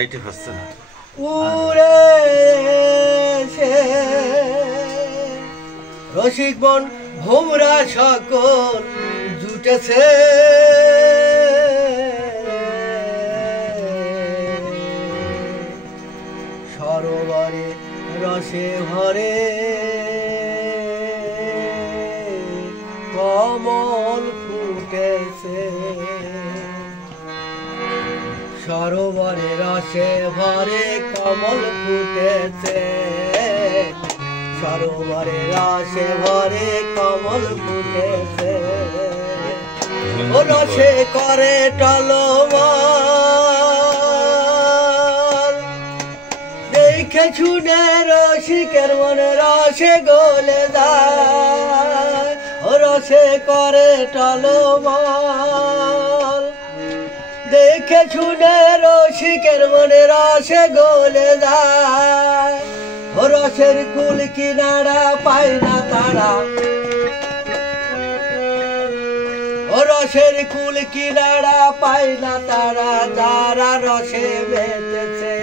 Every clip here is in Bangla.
লাইটে হচ্ছে না উড়ে এসে রসিক বন ভোমরা সকল জুটেছে সরোবরে রসে ভরে কমল ফুটেছে সরোবরে রসে ভরে কমল ফুটেছে সরোবরে রসে ভরে কমল ফুটেছে ও রসে করে টলমল দেখে শুনে রসিকের মনে রসে গলে যায় ও রসে করে টলমল দেখে শুনে রসিকের মনে রসে গলে যায় ও রসের কুল কিনারা পায় না তারা ও রসের কুল কিনারা পায় না তারা যারা রসে বেঁধেছে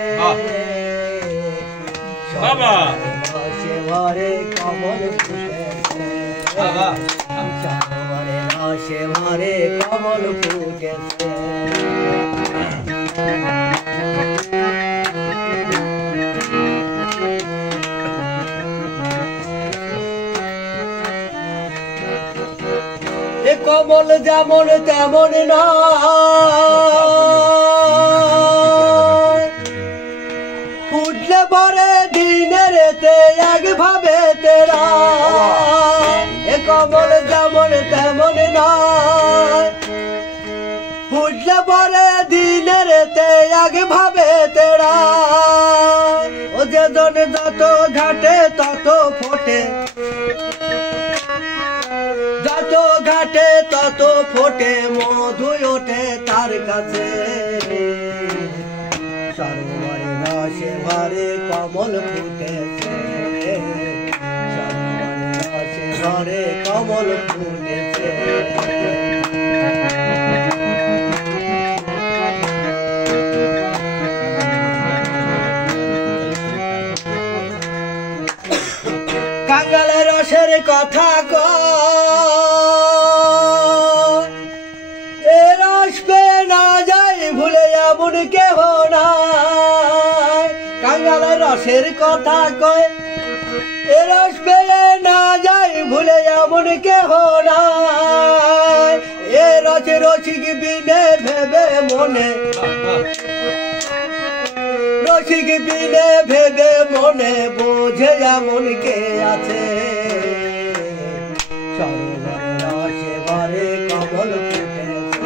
রসে ভরে কমল ফুটেছে সরোবরে রসে ভরে কমল ফুটেছে কমল যেমন তেমন না ফুটলে পরে দিনের একভাবে তেরা এ কমল যেমন তেমন না ফুটলে পরে দিনের একভাবে তেরা ও যেজন যত ঘাটে তত ফোটে যত ঘাটে তত ফোটে মধু ওঠে তার কাছে সরোবরে রসে ভরে কমল ফুটেছে সরোবরে রসে ভরে কমল ফুটেছে কাঙ্গালের রসের কথা এ রস পেয়ে না যাই ভুলে এমন কেহ নাই কাঙ্গালের রসের কথা কয় এ রস পেয়ে না যাই ভুলে এমন কেহ নাই এ রসে রসিক বিনে ভেবে মনে রসিক বিনে ভেবে মনে বোঝে এমন কে আছে সরোবরে রসে ভরে কমল ফুটেছে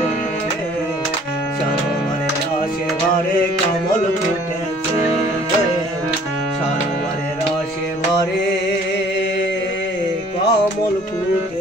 সরোবরে রসে ভরে কমল ফুটেছে সরোবরে রসে ভরে কমল ফুটেছে।